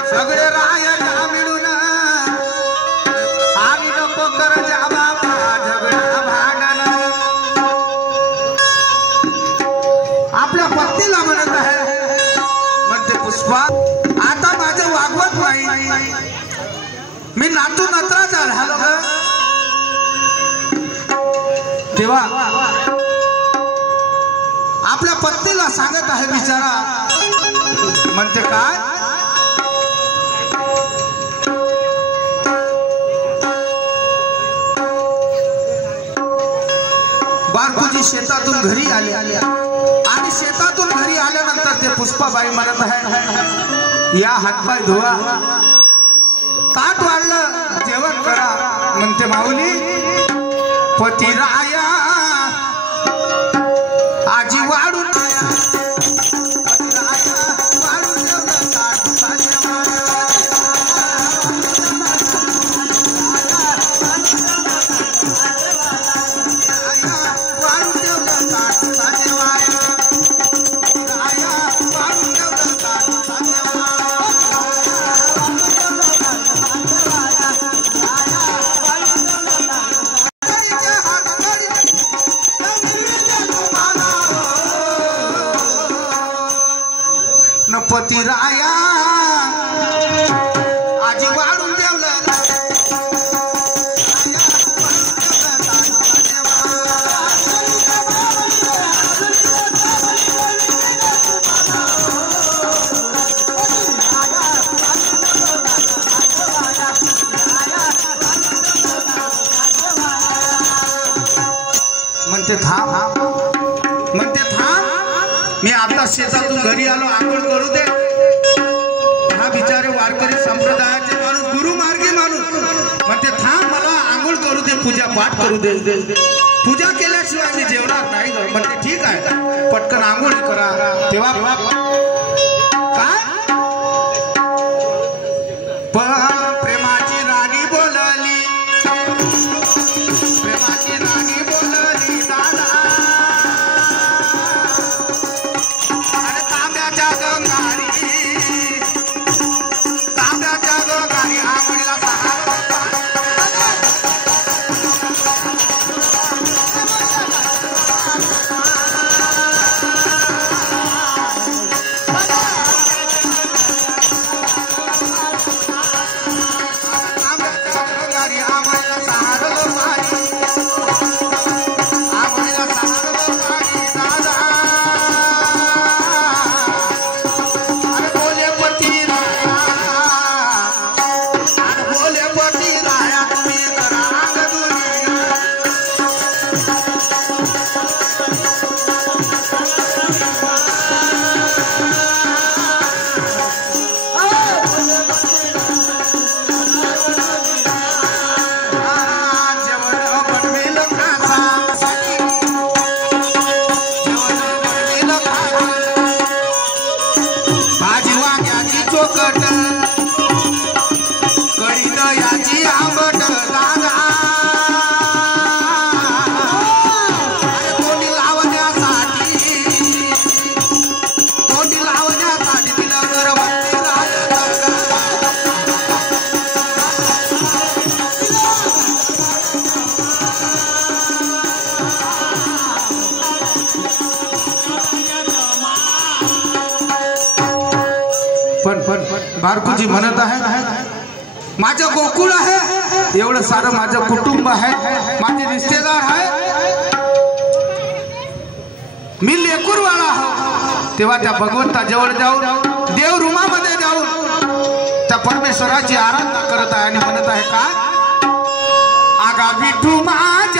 सगळे राया मिळून आम्ही नको कर जा बाबा झगडा भांडण आपल्या पत्नीला म्हणत आहे म्हणते पुष्पा आता माझं वागवत नाही मी नातू नत्राचा झालो ग तेव्हा आपल्या पत्नीला सांगत आहे बिचारा म्हणते काय बारकुजी शेतातून घरी आले आणि शेतातून घरी आल्यानंतर ते पुष्पाबाई म्हणत आहे या हातपाय धुवा ताट वाढलं जेवण करा म्हणते माऊली पतिराया आजी वाढून पतिराया आजी वाढून ठेवलं म्हणते थांब मी आता शेतातून घरी आलो आंघोळ करू दे हा बिचारे वारकरी संप्रदायाचे माणूस गुरुमार्गी माणूस म्हणते थांब मला आंघोळ करू दे पूजा पाठ करू दे पूजा केल्याशिवाय मी जेवणार नाही म्हणते ठीक आहे पटकन आंघोळ करा तेव्हा काय प्रेमाची राणी बोलली प्रेमाची राणी बोलली दादा बारकुजी म्हणत आहे माझं गोकुळ आहे एवढं सारं माझं कुटुंब आहे माझे रिश्तेदार आहे मी लेकूरवाळा आहे तेव्हा त्या भगवंताजवळ जाऊन देव रूमामध्ये जाऊन त्या परमेश्वराची आराधना करत आहे आणि म्हणत आहे काय आगा विठू माझ